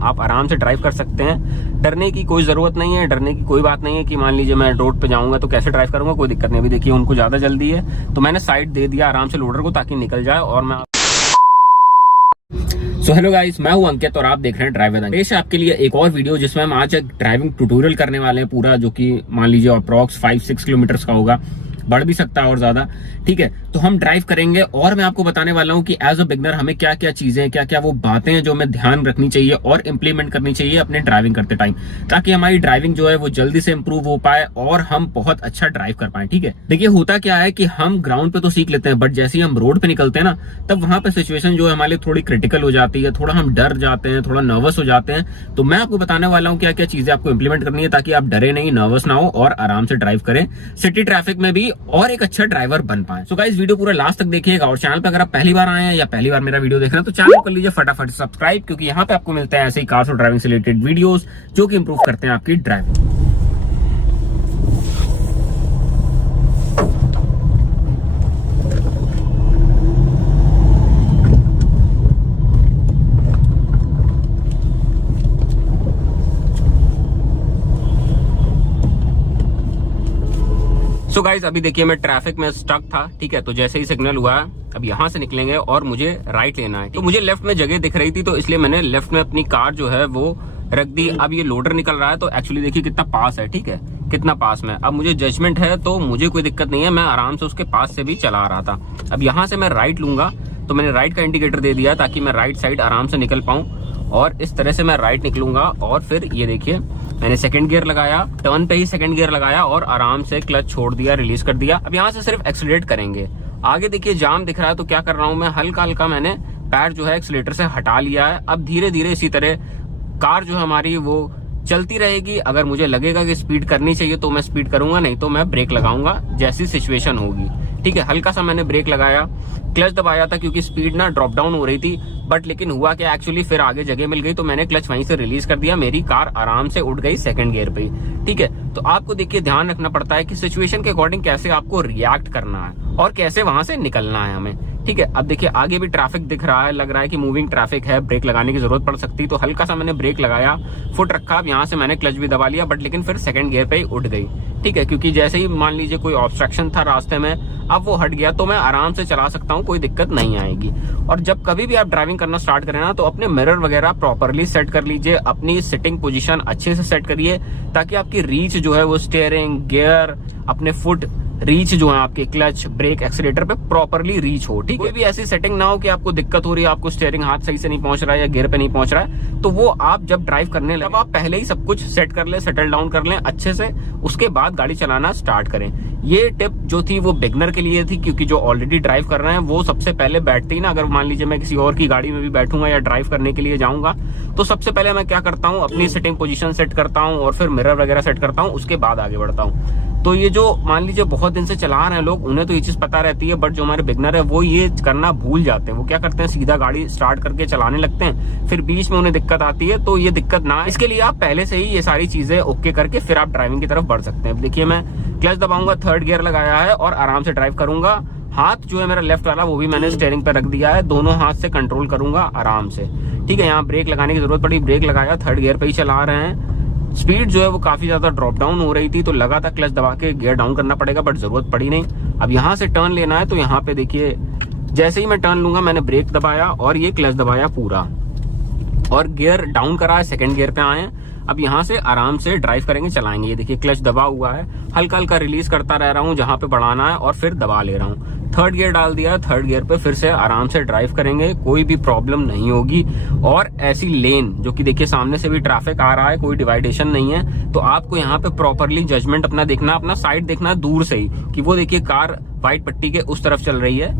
आप आराम से ड्राइव कर सकते हैं। डरने की कोई जरूरत नहीं है, डरने की कोई बात नहीं है कि मान लीजिए मैं रोड पे जाऊंगा तो कैसे ड्राइव करूंगा, कोई दिक्कत नहीं। अभी देखिए उनको ज्यादा जल्दी है तो मैंने साइड दे दिया आराम से लोडर को ताकि निकल जाए। और मैं सो हेलो गाइस, मैं हूं अंकित और आप देख रहे हैं ड्राइवर पेश आपके लिए एक और वीडियो जिसमें हम आज एक ड्राइविंग ट्यूटोरियल करने वाले हैं पूरा, जो कि मान लीजिए अप्रॉक्स 5-6 किलोमीटर का होगा, बढ़ भी सकता है और ज्यादा। ठीक है, तो हम ड्राइव करेंगे और मैं आपको बताने वाला हूं कि एज अ बिगनर हमें क्या क्या चीजें, क्या क्या वो बातें हैं जो हमें ध्यान रखनी चाहिए और इंप्लीमेंट करनी चाहिए अपने ड्राइविंग करते टाइम, ताकि हमारी ड्राइविंग जो है वो जल्दी से इंप्रूव हो पाए और हम बहुत अच्छा ड्राइव कर पाए। ठीक है, देखिए होता क्या है कि हम ग्राउंड पे तो सीख लेते हैं, बट जैसे ही हम रोड पे निकलते हैं ना, तब वहां पे सिचुएशन जो है हमारे लिए थोड़ी क्रिटिकल हो जाती है, थोड़ा हम डर जाते हैं, थोड़ा नर्वस हो जाते हैं। तो मैं आपको बताने वाला हूँ क्या क्या चीजें आपको इंप्लीमेंट करनी है ताकि आप डरे नहीं, नर्वस ना हो और आराम से ड्राइव करें सिटी ट्रैफिक में भी और एक अच्छा ड्राइवर बन पाए। सो गाइस, वीडियो पूरा लास्ट तक देखिएगा और चैनल पे अगर आप पहली बार आए हैं या पहली बार मेरा वीडियो देख रहे हैं तो चैनल को कर लीजिए फटाफट सब्सक्राइब, क्योंकि यहाँ पे आपको मिलते हैं ऐसे ही कार्स और ड्राइविंग से रिलेटेड वीडियोस जो कि इंप्रूव करते हैं आपकी ड्राइविंग। तो गाइज अभी देखिए मैं ट्रैफिक में स्टक था। ठीक है, तो जैसे ही सिग्नल हुआ अब यहाँ से निकलेंगे और मुझे राइट लेना है। तो मुझे लेफ्ट में जगह दिख रही थी तो इसलिए मैंने लेफ्ट में अपनी कार जो है वो रख दी। अब ये लोडर निकल रहा है तो एक्चुअली देखिए कितना पास है, ठीक है, कितना पास में। अब मुझे जजमेंट है तो मुझे कोई दिक्कत नहीं है, मैं आराम से उसके पास से भी चला रहा था। अब यहाँ से मैं राइट लूंगा तो मैंने राइट का इंडिकेटर दे दिया ताकि मैं राइट साइड आराम से निकल पाऊं, और इस तरह से मैं राइट निकलूंगा। और फिर ये देखिए मैंने सेकंड गियर लगाया, टर्न पे ही सेकंड गियर लगाया और आराम से क्लच छोड़ दिया, रिलीज कर दिया। अब यहाँ से सिर्फ एक्सीलरेट करेंगे। आगे देखिए जाम दिख रहा है तो क्या कर रहा हूं मैं, हल्का हल्का मैंने पैर जो है एक्सीलरेटर से हटा लिया है। अब धीरे धीरे इसी तरह कार जो हमारी वो चलती रहेगी। अगर मुझे लगेगा कि स्पीड करनी चाहिए तो मैं स्पीड करूंगा, नहीं तो मैं ब्रेक लगाऊंगा जैसी सिचुएशन होगी। ठीक है, हल्का सा मैंने ब्रेक लगाया, क्लच दबाया था क्योंकि स्पीड ना ड्रॉप डाउन हो रही थी, बट लेकिन हुआ क्या एक्चुअली फिर आगे जगह मिल गई तो मैंने क्लच वहीं से रिलीज कर दिया, मेरी कार आराम से उठ गई सेकंड गियर पे। ठीक है, तो आपको देखिए ध्यान रखना पड़ता है कि सिचुएशन के अकॉर्डिंग कैसे आपको रिएक्ट करना है और कैसे वहां से निकलना है हमें। ठीक है, अब देखिए आगे भी ट्रैफिक दिख रहा है, लग रहा है कि मूविंग ट्रैफिक है, ब्रेक लगाने की जरूरत पड़ सकती है, तो हल्का सा मैंने ब्रेक लगाया, फुट रखा। अब यहाँ से मैंने क्लच भी दबा लिया, बट लेकिन फिर सेकंड गियर पे ही उठ गई। ठीक है, क्योंकि जैसे ही मान लीजिए कोई ऑब्स्ट्रक्शन था रास्ते में, अब वो हट गया तो मैं आराम से चला सकता हूँ, कोई दिक्कत नहीं आएगी। और जब कभी भी आप ड्राइविंग करना स्टार्ट करें ना तो अपने मिरर वगैरह प्रॉपरली सेट कर लीजिए, अपनी सिटिंग पोजीशन अच्छे से सेट करिए ताकि आपकी रीच जो है वो स्टीयरिंग, गियर, अपने फुट रीच जो है आपके क्लच, ब्रेक, एक्सीलरेटर पे प्रॉपरली रीच हो। ठीक है, कोई भी ऐसी सेटिंग ना हो कि आपको दिक्कत हो रही है, आपको स्टीयरिंग हाथ सही से नहीं पहुंच रहा है या गियर पे नहीं पहुंच रहा है, तो वो आप जब ड्राइव करने लगे आप पहले ही सब कुछ सेट कर ले, सेटल डाउन कर लें अच्छे से, उसके बाद गाड़ी चलाना स्टार्ट करें। ये टिप जो थी वो बिगनर के लिए थी, क्योंकि जो ऑलरेडी ड्राइव कर रहे हैं वो सबसे पहले बैठते ही ना, अगर मान लीजिए मैं किसी और की गाड़ी में भी बैठूंगा या ड्राइव करने के लिए जाऊंगा तो सबसे पहले मैं क्या करता हूँ, अपनी सिटिंग पोजीशन सेट करता हूँ और फिर मिरर वगैरह सेट करता हूँ, उसके बाद आगे बढ़ता हूँ। तो ये जो मान लीजिए बहुत दिन से चला रहे हैं लोग, उन्हें तो ये चीज पता रहती है, बट जो हमारे बिगनर है वो ये करना भूल जाते हैं। वो क्या करते हैं, सीधा गाड़ी स्टार्ट करके चलाने लगते हैं, फिर बीच में उन्हें दिक्कत आती है। तो ये दिक्कत ना, इसके लिए आप पहले से ही ये सारी चीजें ओके करके फिर आप ड्राइविंग की तरफ बढ़ सकते हैं। देखिए मैं क्लच दबाऊंगा, थर्ड गियर लगाया है और आराम से ड्राइव करूंगा। हाथ जो है मेरा लेफ्ट वाला वो भी मैंने स्टीयरिंग पे रख दिया है, दोनों हाथ से कंट्रोल करूंगा आराम से। ठीक है, यहाँ ब्रेक लगाने की जरूरत पड़ी, ब्रेक लगाया, थर्ड गियर पे ही चला रहे हैं। स्पीड जो है वो काफी ज्यादा ड्रॉप डाउन हो रही थी तो लगा था क्लच दबा के गियर डाउन करना पड़ेगा, बट जरूरत पड़ी नहीं। अब यहाँ से टर्न लेना है तो यहाँ पे देखिए जैसे ही मैं टर्न लूंगा मैंने ब्रेक दबाया और ये क्लच दबाया पूरा और गियर डाउन करा है, सेकंड गियर पे आए। अब यहाँ से आराम से ड्राइव करेंगे, चलाएंगे। ये देखिए क्लच दबा हुआ है, हल्का हल्का रिलीज करता रह रहा हूँ जहां पे बढ़ाना है और फिर दबा ले रहा हूँ। थर्ड गियर डाल दिया, थर्ड गियर पे फिर से आराम से ड्राइव करेंगे, कोई भी प्रॉब्लम नहीं होगी। और ऐसी लेन जो कि देखिए सामने से भी ट्रैफिक आ रहा है, कोई डिवाइडेशन नहीं है, तो आपको यहाँ पे प्रॉपरली जजमेंट अपना देखना, अपना साइड देखना दूर से ही कि वो देखिए कार व्हाइट पट्टी के उस तरफ चल रही है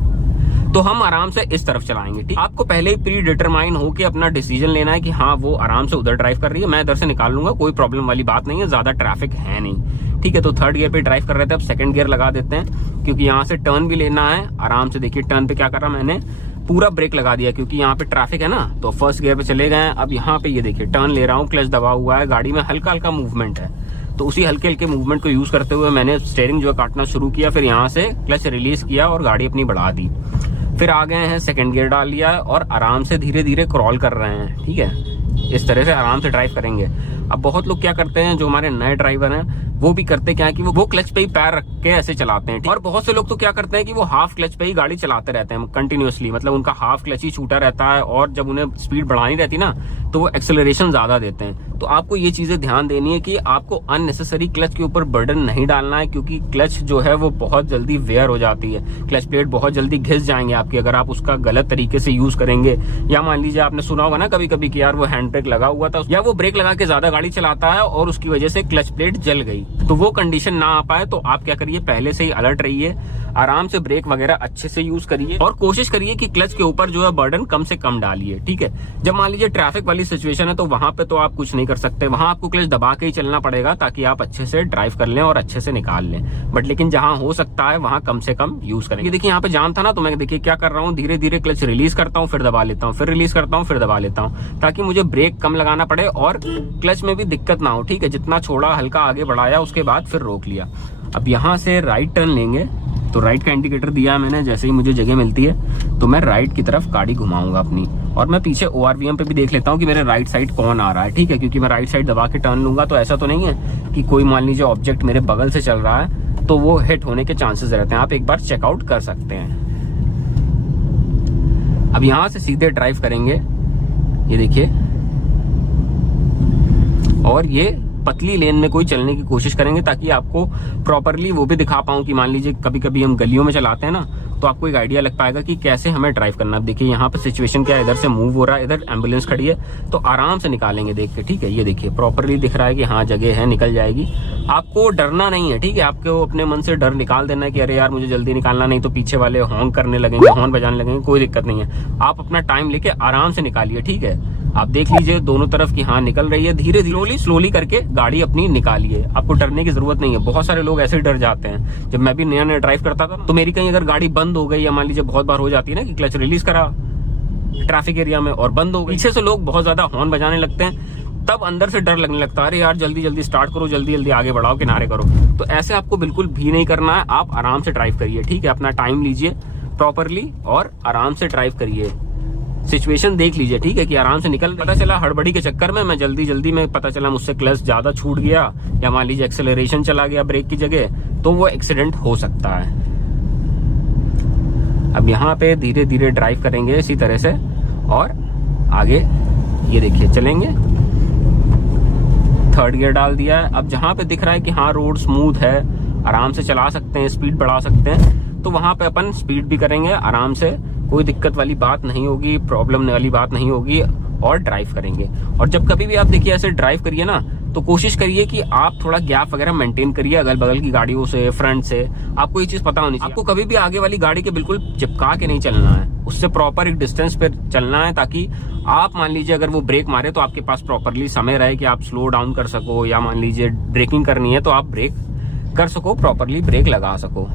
तो हम आराम से इस तरफ चलाएंगे। ठीक, आपको पहले ही प्री डिटरमाइन होके अपना डिसीजन लेना है कि हाँ वो आराम से उधर ड्राइव कर रही है, मैं इधर से निकाल लूंगा, कोई प्रॉब्लम वाली बात नहीं है, ज्यादा ट्रैफिक है नहीं। ठीक है, तो थर्ड गियर पे ड्राइव कर रहे थे, अब सेकंड गियर लगा देते हैं क्योंकि यहाँ से टर्न भी लेना है। आराम से देखिए टर्न पे क्या कर रहा मैंने, पूरा ब्रेक लगा दिया क्योंकि यहाँ पे ट्रैफिक है ना, तो फर्स्ट गियर पे चले गए। अब यहाँ पे ये देखिए टर्न ले रहा हूँ, क्लच दबा हुआ है, गाड़ी में हल्का हल्का मूवमेंट है, तो उसी हल्के हल्के मूवमेंट को यूज करते हुए मैंने स्टीयरिंग जो है काटना शुरू किया, फिर यहाँ से क्लच रिलीज किया और गाड़ी अपनी बढ़ा दी। फिर आ गए हैं, सेकंड गियर डाल लिया और आराम से धीरे धीरे क्रॉल कर रहे हैं। ठीक है, इस तरह से आराम से ड्राइव करेंगे। अब बहुत लोग क्या करते हैं, जो हमारे नए ड्राइवर हैं वो भी करते क्या है कि वो क्लच पे ही पैर रख के ऐसे चलाते हैं। और बहुत से लोग तो क्या करते हैं कि वो हाफ क्लच पे ही गाड़ी चलाते रहते हैं कंटिन्यूअसली, मतलब उनका हाफ क्लच ही छूटा रहता है और जब उन्हें स्पीड बढ़ानी रहती ना तो वो एक्सेलरेशन ज्यादा देते हैं। तो आपको ये चीजें ध्यान देनी है कि आपको अननेसेसरी क्लच के ऊपर बर्डन नहीं डालना है, क्योंकि क्लच जो है वो बहुत जल्दी वेयर हो जाती है, क्लच प्लेट बहुत जल्दी घिस जाएंगे आपके अगर आप उसका गलत तरीके से यूज करेंगे। या मान लीजिए आपने सुना होगा ना कभी कभी कि यार वो हैंड ब्रेक लगा हुआ था या वो ब्रेक लगा के ज्यादा गाड़ी चलाता है और उसकी वजह से क्लच प्लेट जल गई, तो वो कंडीशन ना आ पाए तो आप क्या करिए, पहले से ही अलर्ट रहिए, आराम से ब्रेक वगैरह अच्छे से यूज करिए और कोशिश करिए कि क्लच के ऊपर जो है बर्डन कम से कम डालिए। ठीक है, जब मान लीजिए ट्रैफिक वाली सिचुएशन है तो वहां पे तो आप कुछ नहीं कर सकते, वहां आपको क्लच दबा के ही चलना पड़ेगा ताकि आप अच्छे से ड्राइव कर लें और अच्छे से निकाल लें। बट लेकिन जहां हो सकता है वहां कम से कम यूज करेंगे। देखिए यहाँ पे जाम था ना, तो मैं देखिए क्या कर रहा हूँ, धीरे धीरे क्लच रिलीज करता हूँ, फिर दबा लेता हूँ, फिर रिलीज करता हूँ, फिर दबा लेता हूँ, ताकि मुझे ब्रेक कम लगाना पड़े और क्लच में भी दिक्कत ना हो। ठीक है, जितना छोड़ा हल्का आगे बढ़ाया उसके बाद फिर रोक लिया। अब यहाँ से राइट टर्न लेंगे, तो राइट का इंडिकेटर दिया है मैंने, जैसे ही मुझे जगह मिलती है तो मैं राइट की तरफ गाड़ी घुमाऊंगा अपनी, और मैं पीछे ORVM पे भी देख लेता हूँ कि मेरे राइट साइड कौन आ रहा है। ठीक है, क्योंकि मैं राइट साइड दबा के टर्न लूंगा तो ऐसा तो नहीं है कि कोई मान लीजिए ऑब्जेक्ट मेरे बगल से चल रहा है तो वो हिट होने के चांसेस रहते हैं, आप एक बार चेकआउट कर सकते हैं। अब यहां से सीधे ड्राइव करेंगे, ये देखिए, और ये पतली लेन में कोई चलने की कोशिश करेंगे ताकि आपको प्रॉपरली वो भी दिखा पाऊं कि मान लीजिए कभी कभी हम गलियों में चलाते हैं ना, तो आपको एक आइडिया लग पाएगा कि कैसे हमें ड्राइव करना। अब देखिए यहाँ पे सिचुएशन क्या है, इधर से मूव हो रहा है, इधर एम्बुलेंस खड़ी है, तो आराम से निकालेंगे देख के। ठीक है, ये देखिए प्रॉपरली दिख रहा है कि हाँ जगह है, निकल जाएगी। आपको डरना नहीं है, ठीक है, आपको अपने मन से डर निकाल देना है कि अरे यार मुझे जल्दी निकालना, नहीं तो पीछे वाले हॉर्न करने लगेंगे, हॉर्न बजाने लगेंगे, कोई दिक्कत नहीं है। आप अपना टाइम लेके आराम से निकालिए। ठीक है, आप देख लीजिए दोनों तरफ की हाँ निकल रही है, धीरे धीरे स्लोली करके गाड़ी अपनी निकालिए, आपको डरने की जरूरत नहीं है। बहुत सारे लोग ऐसे डर जाते हैं। जब मैं भी नया नया ड्राइव करता था तो मेरी कहीं अगर गाड़ी बंद हो गई, या मान लीजिए बहुत बार हो जाती है ना कि क्लच रिलीज करा ट्रैफिक एरिया में और बंद हो गई, पीछे से लोग बहुत ज्यादा हॉर्न बजाने लगते हैं, तब अंदर से डर लगने लगता है, अरे यार जल्दी जल्दी स्टार्ट करो, जल्दी जल्दी आगे बढ़ाओ, किनारे करो। तो ऐसे आपको बिल्कुल भी नहीं करना है, आप आराम से ड्राइव करिए। ठीक है, अपना टाइम लीजिए प्रॉपरली और आराम से ड्राइव करिए, सिचुएशन देख लीजिए। ठीक है, कि आराम से निकल, पता चला हड़बड़ी के चक्कर में मैं जल्दी जल्दी में पता चला मुझसे क्लच ज्यादा छूट गया, या मान लीजिए एक्सेलरेशन चला गया ब्रेक की जगह, तो वो एक्सीडेंट हो सकता है। अब यहाँ पे धीरे धीरे ड्राइव करेंगे इसी तरह से और आगे ये देखिए चलेंगे। थर्ड गियर डाल दिया है। अब जहां पे दिख रहा है कि हाँ रोड स्मूथ है, आराम से चला सकते हैं, स्पीड बढ़ा सकते हैं, तो वहां पे अपन स्पीड भी करेंगे आराम से, कोई दिक्कत वाली बात नहीं होगी, प्रॉब्लम वाली बात नहीं होगी, और ड्राइव करेंगे। और जब कभी भी आप देखिए ऐसे ड्राइव करिए ना, तो कोशिश करिए कि आप थोड़ा गैप वगैरह मेंटेन करिए अगल बगल की गाड़ियों से, फ्रंट से। आपको ये चीज पता होनी चाहिए, आपको कभी भी आगे वाली गाड़ी के बिल्कुल चिपका के नहीं चलना है, उससे प्रॉपर एक डिस्टेंस पे चलना है, ताकि आप मान लीजिए अगर वो ब्रेक मारे तो आपके पास प्रॉपरली समय रहे कि आप स्लो डाउन कर सको, या मान लीजिए ब्रेकिंग करनी है तो आप ब्रेक कर सको, प्रॉपरली ब्रेक लगा सको।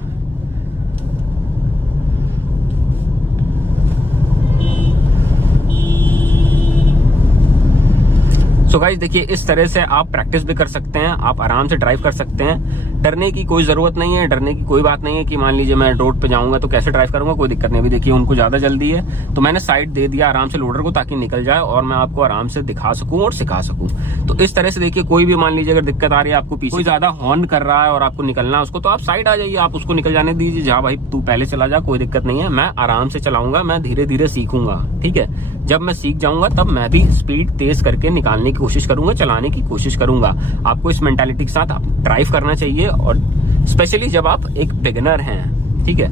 सो गाइस देखिए, इस तरह से आप प्रैक्टिस भी कर सकते हैं, आप आराम से ड्राइव कर सकते हैं, डरने की कोई जरूरत नहीं है, डरने की कोई बात नहीं है कि मान लीजिए मैं रोड पे जाऊंगा तो कैसे ड्राइव करूंगा, कोई दिक्कत नहीं। अभी देखिए उनको ज्यादा जल्दी है तो मैंने साइड दे दिया आराम से लोडर को, ताकि निकल जाए और मैं आपको आराम से दिखा सकूं और सिखा सकूं। तो इस तरह से देखिए, कोई भी मान लीजिए अगर दिक्कत आ रही है, आपको पीछे कोई ज्यादा हॉर्न कर रहा है और आपको निकलना है उसको, तो आप साइड आ जाइए, आप उसको निकल जाने दीजिए, जा भाई तू पहले चला जा, कोई दिक्कत नहीं है, मैं आराम से चलाऊंगा, मैं धीरे धीरे सीखूंगा। ठीक है, जब मैं सीख जाऊंगा तब मैं भी स्पीड तेज करके निकालने की कोशिश करूंगा, चलाने की कोशिश करूंगा। आपको इस मेंटालिटी के साथ आप ड्राइव करना चाहिए, और स्पेशली जब आप एक बिगिनर हैं। ठीक है,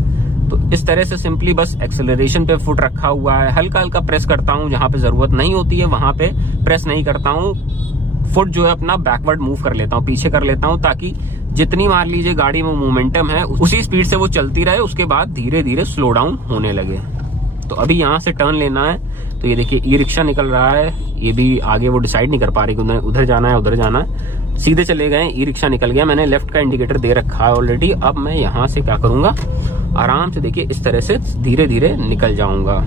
तो इस तरह से सिंपली बस एक्सेलरेशन पे फुट रखा हुआ है, हल्का हल्का प्रेस करता हूं, जहां पे जरूरत नहीं होती है वहां पे प्रेस नहीं करता हूं, फुट जो है अपना बैकवर्ड मूव कर लेता हूं, पीछे कर लेता हूं, ताकि जितनी मान लीजिए गाड़ी में मोमेंटम है उसी स्पीड से वो चलती रहे, उसके बाद धीरे धीरे स्लो डाउन होने लगे। तो अभी यहाँ से टर्न लेना है, तो ये देखिए ई रिक्शा निकल रहा है, ये भी आगे वो डिसाइड नहीं कर पा रही कि उधर जाना है उधर जाना है, सीधे चले गए, ई रिक्शा निकल गया, मैंने लेफ्ट का इंडिकेटर दे रखा है ऑलरेडी। अब मैं यहाँ से क्या करूंगा, आराम से देखिए इस तरह से धीरे धीरे निकल जाऊंगा।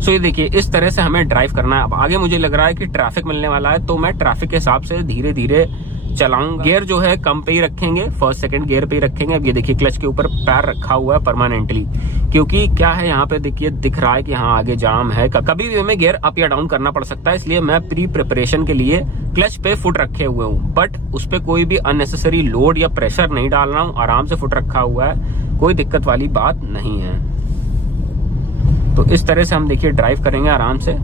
सो ये देखिए इस तरह से हमें ड्राइव करना है। अब आगे मुझे लग रहा है कि ट्रैफिक मिलने वाला है, तो मैं ट्रैफिक के हिसाब से धीरे धीरे चलाऊंगा। गियर जो है कम पे ही रखेंगे, फर्स्ट सेकंड गियर पे ही रखेंगे। अब ये देखिए क्लच के ऊपर पैर रखा हुआ है परमानेंटली, क्योंकि क्या है यहाँ पे देखिए दिख रहा है कि हाँ आगे जाम है, कभी भी हमें गियर अप या डाउन करना पड़ सकता है, इसलिए मैं प्री प्रिपरेशन के लिए क्लच पे फुट रखे हुए हूँ, बट उस पे कोई भी अननेसेसरी लोड या प्रेशर नहीं डाल रहा हूँ, आराम से फुट रखा हुआ है, कोई दिक्कत वाली बात नहीं है। तो इस तरह से हम देखिए ड्राइव करेंगे आराम से।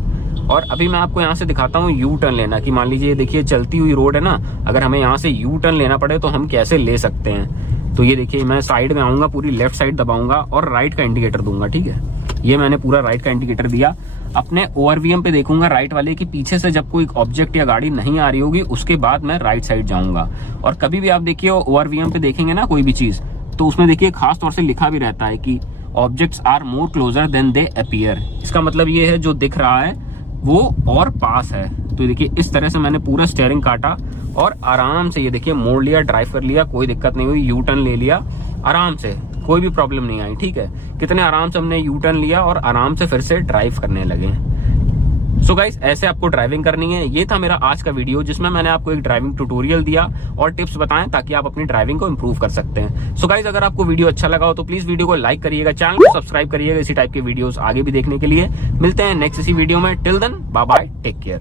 और अभी मैं आपको यहाँ से दिखाता हूँ यू टर्न लेना, कि मान लीजिए देखिए चलती हुई रोड है ना, अगर हमें यहाँ से यू टर्न लेना पड़े तो हम कैसे ले सकते हैं। तो ये देखिए मैं साइड में आऊंगा, पूरी लेफ्ट साइड दबाऊंगा और राइट का इंडिकेटर दूंगा, ठीक है। ये मैंने पूरा राइट का इंडिकेटर दिया। अपने ओवरवीएम पे देखूंगा राइट वाले की पीछे से जब कोई ऑब्जेक्ट या गाड़ी नहीं आ रही होगी, उसके बाद मैं राइट साइड जाऊंगा। और कभी भी आप देखिए ओवरवीएम पे देखेंगे ना कोई भी चीज, तो उसमें देखिए खास तौर से लिखा भी रहता है कि objects are more closer than they appear. इसका मतलब ये है जो दिख रहा है वो और पास है। तो देखिए इस तरह से मैंने पूरा स्टीयरिंग काटा और आराम से ये देखिए मोड़ लिया, ड्राइव कर लिया, कोई दिक्कत नहीं हुई, यू टर्न ले लिया आराम से, कोई भी प्रॉब्लम नहीं आई, ठीक है। कितने आराम से हमने यू टर्न लिया और आराम से फिर से ड्राइव करने लगे। सो गाइस ऐसे आपको ड्राइविंग करनी है। ये था मेरा आज का वीडियो जिसमें मैंने आपको एक ड्राइविंग ट्यूटोरियल दिया और टिप्स बताएं ताकि आप अपनी ड्राइविंग को इंप्रूव कर सकते हैं। सो गाइस अगर आपको वीडियो अच्छा लगा हो तो प्लीज वीडियो को लाइक करिएगा, चैनल को सब्सक्राइब करिएगा इसी टाइप के वीडियोस आगे भी देखने के लिए। मिलते हैं नेक्स्ट इसी वीडियो में। Till then bye bye, take care.